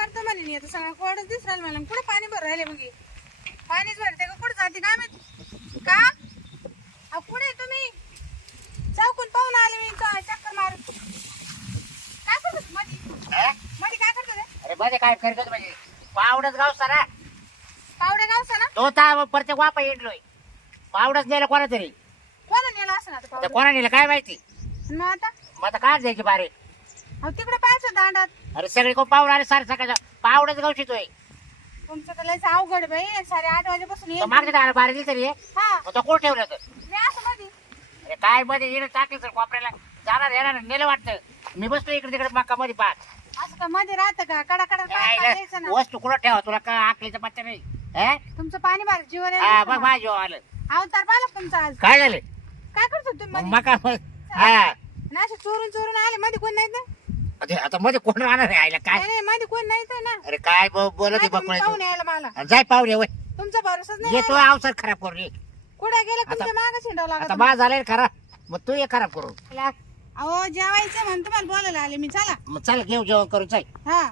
करतो म्हणे नाही आता सगळं कोरडच दिस राहिलं मला कुठं पाणी भर राहिले मग हे? पाणीच भरते का? कुठं जाते? काय माहिती? का? अहो कुठे आहे तुम्ही? चौकून पाहून आले मी. च- चक्कर मारून. काय करतो मधी? हा? मधी काय करतो रे? अरे मध्ये काय करतो म्हणजे? पावडच गाव सारा पावडे गावसा ना? तो ता प्रत्येक वापा येडलोय पावडच नेला कोणा तरी कोणा नेला असं आता आता पावडे? कोणा नेलं काय माहिती? मग आता? मग आता काय जायची बारे? अहो तिकडे पाहायचं दांडात. अरे सगळे कोण पावडा आले सारे सकाळचा पावडच गाव शिकतोय तुमचं तर लयच अवघड बाई. साडे आठ वाजेपासून येईल मागच्या दारा बारे दिली तरी हा. मग तो कोण ठेवलं तर मी असं मधी अरे काय मध्ये? येणं टाकलं सर कोपऱ्याला. जाणार येणार नेलं वाटतं. मी बसतो इकडे तिकडे मक्का मध्ये पाहत. असं का मध्ये राहतं का? कडा कडा काय द्यायचं रे, ना. वस्तू कुठं ठेवा? तुला काय आकलीचा पत्ता नाही? हा? तुमचं पाणी भर जीवन हा बघ माझ्या आलं. अवतार पाहिला का तुमचा आज? काय झालं? काय करतो तुम्ही मग मध्ये? मका हा. आणि असे चोरून चोरून आले मध्ये कोण नाही तर अरे, आता मध्ये कोण राहणार आहे आईला? काय? नाही मध्ये कोण नाही तर ना. अरे काय ब- बोलत नाही, पाहून यायला मला. जाय पाहुणे वय. तुमचा भरोसाच नाही येतो राहिला. अवसर खराब करून ये. कुठे गेलं? आता- तुमच्या मागं शिंडावं आता लागत मा झालाय खरा. मग तू ये खराब करून. मला. अहो जेवायचं म्हणून तुम्हाला बोलायला आले मी. चला. मग चल घेऊ जेवण करून चल. हा.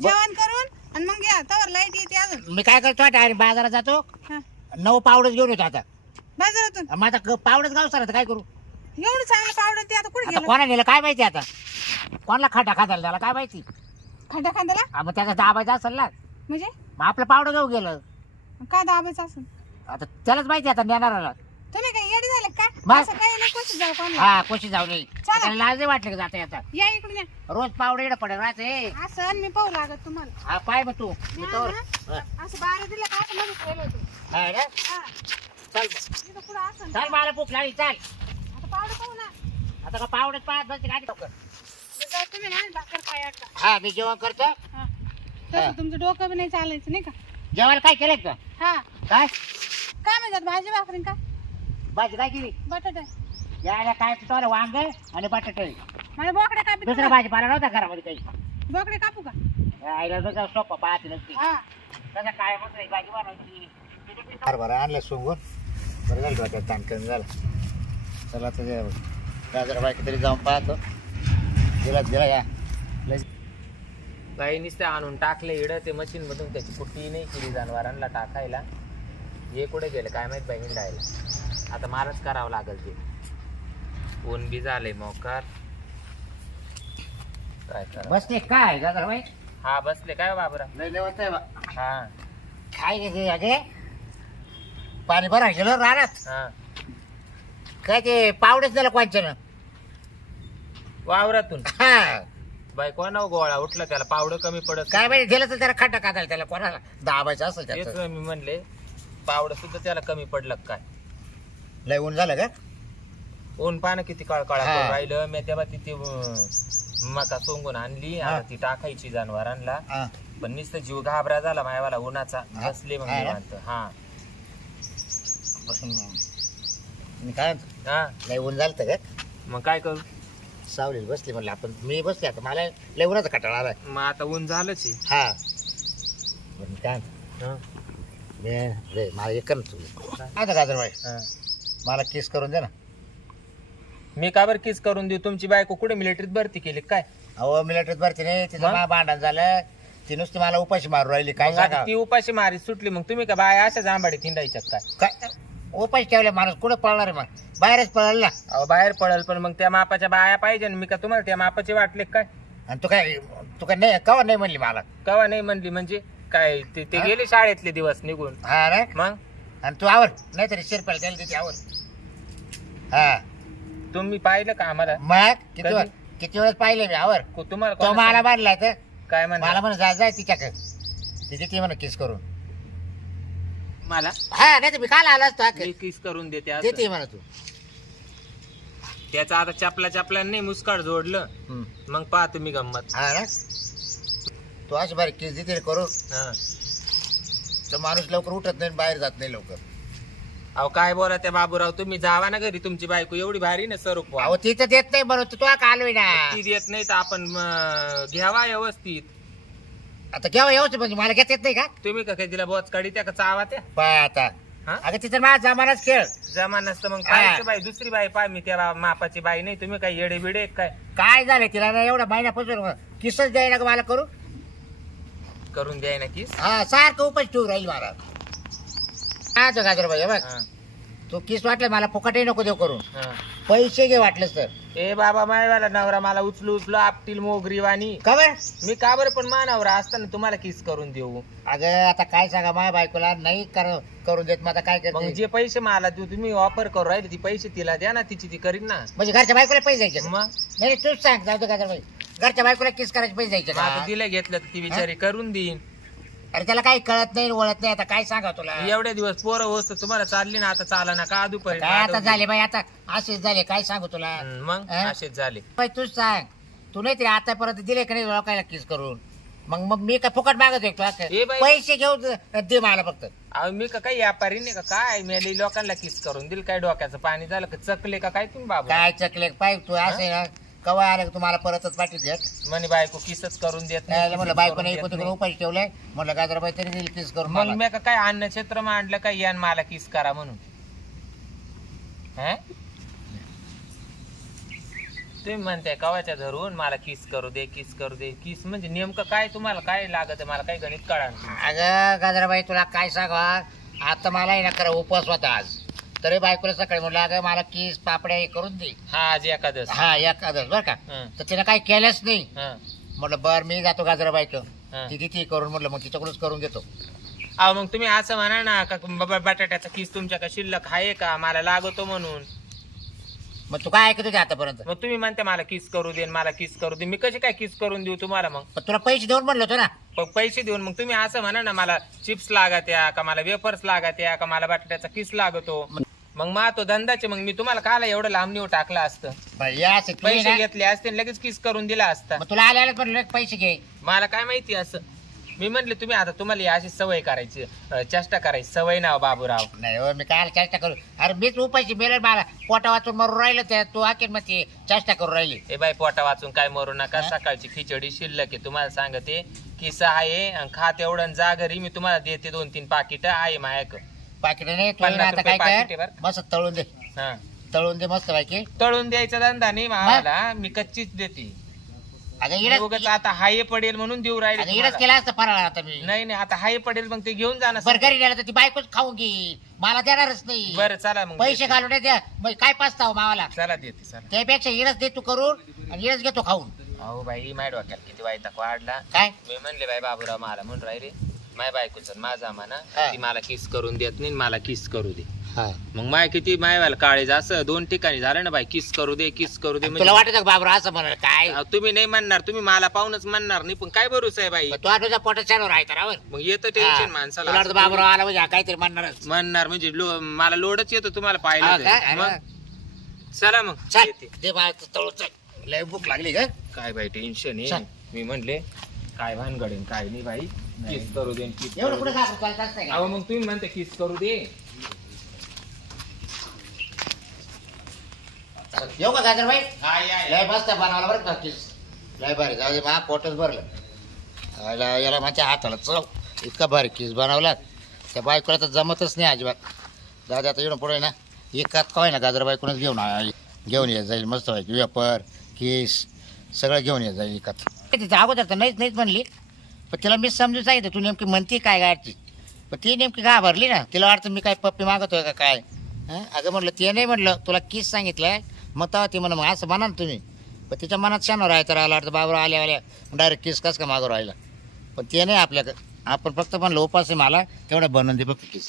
जेवण करून आणि मग घ्या तवर लाइट येते अजून. मी काय करतो डायरेक्ट बाजारात जातो. हा. नऊ पावडच घेऊन येतो आता. बाजारातून? मग आता पावडच गाव सर आता काय करू? एवढं चांगलं पावडर ते आता कुठे आता गेलं? कोणा नेलं? काय माहिती आता? कोणाला खाटा खाताला त्याला काय माहिती? खड्डा खांद्याला? हा, मग त्याचा दाबायचा असेल ना. म्हणजे? मग आपलं पावडं घेऊ गेलं. काय दाबायचं असं आता त्यालाच माहिती आता नेणाराला तुम्ही काय येडी झाले काय मग? असं काही नाही कशी जाऊ कोणला. हा कोशी जाऊ नये. चला. त्याला लाज नाही वाटलं का जाता येता? या इकडून या. रोज पावडं येणं पडेल राहते. असं आणि मी पाहू लागत तुम्हाला. हा पाय मग तू. मी तोवर? हा. असं बारा दिलं का? असं मध्ये ठेवलं होतं. हा? हा. चल मग. इथं पुढं असं. चल मला भूक लागली. चाल. आता पावडं पाहू ना. आता का पावडच पाहत बसते गाडी जाऊ तुम्ही ना भाकर खाया का? हा मी जेवण करतो. हा. हा. तसं तुमचं डोकं बी नाही चालायचं नाही का? जेवायला काय केलंय का? हा. काय? काय म्हणतात भाजी भाकरी का? भाजी काय केली? बटाटा. यायला काय तुला वांग आणि बटाटे. मला बोकडे कापी दुसरा भाजीपाला नव्हता घरामध्ये काही. बोकडे कापू का? यायला दुसरा सोपं पाहते नसते हा. तसं काय नाही, भाजी बनवायची. बरं आणलं सोंगून. बरं झालं डोक्यात ताण कमी झालं. चला आता गाजर बाकी तरी जाऊन पाहतो. दिला दिला या. काही नुसते आणून टाकले इडं ते मशीन मधून त्याची कुट्टी नाही केली जनावरांना टाकायला. हे कुठे गेले काय माहीत बाई हिंडायला. आता मारच करावं लागल ते. ऊन बी झाले मोकार. काय करा बसते काय गाजर बाई? हा बसले काय हो बाबरा लय लेवत आहे बा. हा. काय घेते अगे पाणी बरं गेलं राहणार हा. काय ते पावडेच दिलं कोणच्यानं? वावरातून. हा. बाई कोणा गोळा? उठला त्याला पावडं कमी पडत काय माहिती दिलं तर त्याला खड्डा काढायला त्याला कोणाला दाबायचं असेल तेच त्याचं मी म्हणले पावडं सुद्धा त्याला कमी पडलं का काय? लय ऊन झालं का? ऊन पानं किती काळकाळा हा. करून राहिलं. मी तेव्हा तिथे मका सोंगून आणली. हा. आता ती टाकायची जनावरांना. हा. पण नुसतं जीव घाबरा झाला मायवाला उन्हाचा. हा. बसले मग हा ना? निवांत. हा. मी काय? म्हणतो हा. लय ऊन झालं का? मग काय करू? सावलीत बसली म्हणलं आपण मी बसले आता मला लय उन्हाचा कटाळा आलाय. मग आता ऊन झालंच आहे. हा. मी काय? हा. मी रे मला एक कर ना तुला आता गाजर बाई हा. मला किस करून दे ना. मी का बरं किस करून देऊ? तुमची बायको कुठे? मिलिटरीत भरती केली काय? अहो मिलिटरीत भरती नाही. तिचं मग? मा भांडण झालं. ती नुसती मला उपाशी मारू राहिली. काय मग आता सांगा ती उपाशी मारी सुटली. मग तुम्ही का बाय अशा जांभाडी थिंडायच्या काय? काय? उपाशी ठेवले माणूस. कुठे पळणार आहे मग? बाहेरच पळाल ना. अहो बाहेर पडल पण मग त्या मापाच्या बाया पाहिजे ना. मी का तुम्हाला त्या मापाचे वाटले काय? आणि तू काय तू काय नाही कवा नाही म्हणली मला? कवा नाही म्हणली? म्हणजे काय ते ते हा? गेले शाळेतले दिवस निघून. हा ना? मग? आणि तू आवर. नाही तरी शिरपाल त्याला तिथे आवर. हा. तुम्ही पाहिलं का आम्हाला? मग? किती? वेळ किती वेळेस पाहिले मी आवर? को- तुम्हाला तो कोणाला मला बांधलाय तर. सांग- काय मला म्हणा म्हणून जाय जाय तिच्याकडे. तिथे ती म्हणा किस करून. मला? हा नाही तर मी काल आला असतो मी किस करून देते असं. देते म्हणा तू. त्याचं आता चपला चपला नाही मुस्काड जोडलं. हम्म. मग पहा तुम्ही गंमत. हा ना? तू अशी बारीक किस देते रे करू. हा. तर माणूस लवकर उठत नाही आणि बाहेर जात नाही लवकर. अहो काय बोला त्या बाबूराव तुम्ही जावा ना घरी तुमची बायको एवढी भारी ना स्वरूप अहो ती तर देत नाही बरोबर तू कालवी ना? ती देत नाही तर आपण म, घ्यावा व्यवस्थित. आता केव्हा येऊच म्हणजे मला घेत येत नाही का? तुम्ही का काय तिला बोच काढी त्या का चावा त्या? पहा आता. हा? अगं तिथं माझा जमानाच खेळ. जमा नसतं मग. पाहायचं बाई दुसरी बाई पाय मी त्या मापाची बाई नाही. तुम्ही काय येडे बिडे काय? काय झालं तिला? ना एवढा महिन्यापासून किसच द्यायला का मला करू करून द्याय ना किस? हा सारखं उपास ठेवू राहील मला. हा तो गाजरबाई हे बघ. हा, तू किस वाटलं? मला फुकटही नको देऊ करून. हा. पैसे घे वाटलंस तर ए बाबा मायवाला नवरा मला उचलू उचलू आपटील मोगरी वाणी. का बरं? मी का बरं पण मा नवरा असताना तुम्हाला किस करून देऊ? अगं आता काय सांगा माझ्या बायकोला नाही कर करून देत मग आता काय मग करते जे पैसे मला देऊ तुम्ही ऑफर करू राहिले ती पैसे तिला द्या ना तिची ती करीन ना. म्हणजे घरच्या बायकोला पैसे द्यायचे का? मग? नाही नाही, तूच सांग जाऊ दे गाजरबाई. घरच्या बायकोला किस करायचे पैसे द्यायचे? मग आता का दिलं घेतलं तर ती बिचारी करून देईन. अरे त्याला काही कळत नाही वळत नाही. आता काय सांगा तुला? एवढ्या दिवस पोरं वस्तू तुम्हाला चालली ना आता चाला ना का दुपारी काय आता झाले बाई आता असेच झाले. काय सांगू तुला? हम्म, मग? हा? असेच झाले. बाई तूच सांग. तू नाही तरी आतापर्यंत दिले का नाही लोकायला किस करून? मग मग मी काय फुकट मागत ए बाई. पैसे घेऊन दे मला फक्त. अहो मी का काही व्यापारी नाही का? काय? मेली लोकांना किस करून दिल. काय डोक्याचं पाणी झालं का? चकले का काय तुम्ही बाबा? काय चकले? पाय तू असे ना? कवा आलं का तुम्हाला परतच पाठी देत? म्हणे बायको किसच करून देत नाही म्हणलं किसच बायको करून नाही देत कोणतं नाही. उपाशी ठेवलंय? म्हणलं गाजराबाई तरी दिली किस करून मग मला. मी का काय अन्न क्षेत्र मांडलं काय यान मला किस करा म्हणून? हं? तुम्ही म्हणताय कवाच्या धरून मला किस करू दे किस करू दे किस म्हणजे नेमकं काय तुम्हाला काय लागत आहे? मला काही गणित कळा अगं गाजराबाई तुला काय सांगा आता मला आहे ना खरं उपवास होता आज. तरी बायकोला सकाळी म्हणलं अगं मला किस पापड्या हे करून दे. हा आज एखादस हा एखादं बरं का? हं, तर तिने काही केलंच नाही. हं, म्हटलं बर मी जातो गाजराबाईक हं. ती तिथे करून म्हटलं मग तिच्याकडूनच करून घेतो. अहो मग तुम्ही असं म्हणा ना का बाबा बटाट्याचा किस तुमच्या का शिल्लक आहे का? मला लागतो म्हणून. मग तू काय ऐकत होते आतापर्यंत? मग तुम्ही म्हणता मला किस करू दे मला किस करू दे. मी कशी काय किस करून देऊ तुम्हाला मग? पण तुला पैसे देऊन म्हणलं होतं ना. प- पैसे देऊन मग तुम्ही असं म्हणा ना मला चिप्स लागत या का? मला वेफर्स लागत या का? मला बटाट्याचा किस लागतो. मग मा तो धंदाचे मग मी तुम्हाला काला एवढं लांब नेऊ टाकला असतं. असं तू पैसे ना, घेतले असते आणि लगेच किस करून दिला असता. मग तुला आल्याला पण पैसे घे. मला काय माहिती असं. मी म्हणले तुम्ही आता तुम्हाला ही अशी सवय करायची अं, चेष्टा करायची. सवय नाव बाबूराव. नाही हो मी काय चेष्टा करू. अरे मीच उपाशी मेले मला पोटा वाचून मरून राहिलं ते तू आखीर मग ती चेष्टा करू राहिली. ए बाई पोटा वाचून काय मरू नका. हा? सकाळची खिचडी शिल्लक आहे. तुम्हाला सांगते किस्सा आहे आणि खा तेवढं आणि जा घरी मी तुम्हाला देते दोन तीन पाकिट. आहे मायाक पाकिट नाही तू पन्नास आता रुपये काय पाकीट आहे कर बरं. मस्त तळून दे. हा. तळून दे मस्त बाकी तळून द्यायचा धंदा नाही मला मी कच्चीच देते. अगं मी इडच उगाच आता हाय पडेल म्हणून देऊ राहिले अगं इडच तुम्हाला. केला असतं फराळ आता मी. नाही नाही आता हाय पडेल मग ते घेऊन जाणार बरं घरी नेलं तर ती बायकोच खाऊन घे. मला देणारच नाही. बरं चला मग पैसे देते. घालून नाही द्या. मग काय पाचताव मावाला? चला देते चला. त्यापेक्षा इडच दे तू करून आणि इडच घेतो खाऊन. अहो बाई माय डोक्याला किती वाईट वाढला काय? मी म्हणले बाई बाबूराव मला म्हणून राहिले. माय बायकोच माझा म्हणा हा. ती मला किस करून देत नाही मला किस करू दे. हा. मग माय किती मायवाला काळेज असं दोन ठिकाणी झालं ना बाई किस करू दे किस करू दे तुला म्हणजे वाटत का बाबरा असं म्हणाल काय? अहो, तुम्ही नाही म्हणणार तुम्ही मला पाहूनच म्हणणार नाही पण काय भरोसा आहे बाई? तू तुझ्या पोटात चालू आहे तर मग येतं टेन्शन माणसाला तुला वाटतं बाबराव आला म्हणजे हा काहीतरी म्हणणारच. म्हणणार म्हणजे लो- मला लोडच येतो तुम्हाला हा पाहिलं? तरी. मग? चला मग चल. येते. दे बाळ तळू चल. लय भूक लागली ग. काय बाई टेन्शन चल. आहे मी म्हणले काय भानगडेन काय नाही बाई. किस करू दे किस एवढं करू कुठे दे. का चालत नाही का? अहो मग तुम्ही म्हणते किस करू दे. येऊ का गाजर भाई या या. लय मस्त बनवला बरं का किस. लय भारी. जाऊ दे मा पोटच भरलं. याला याला माझ्या हाताला चव. इतका भारी किस बनवला. त्या बायकोला तर जमतच नाही अजिबात. दादा आता येऊन पुढे ना. एकात काय ना गाजर बायकोनच घेऊन आ- घेऊन येत जाईल. मस्त व्हायची वेपर किस सगळं घेऊन येत जाईल एकात तिथं अगोदर तर नाहीच नाहीच म्हणली. पण तिला मी समजून सांगितलं तू नेमकी म्हणते काय गाडची? पण ती नेमकी घाबरली ना. तिला वाटतं मी काय पप्पी मागतोय का काय? अगं म्हटलं ते नाही म्हटलं तुला किस सांगितलं मग तेव्हा ती म्हणा मग असं म्हणा ना तुम्ही. पण तिच्या मनात शानवर राहायचं राहिला. वाटतं बाबा आल्या आल्या डायरेक्ट किस कस का मागं राहिला? पण ते नाही आपल्याकडं. आपण फक्त म्हणलं उपास आहे मला. तेवढं बनवून दे फक्त किस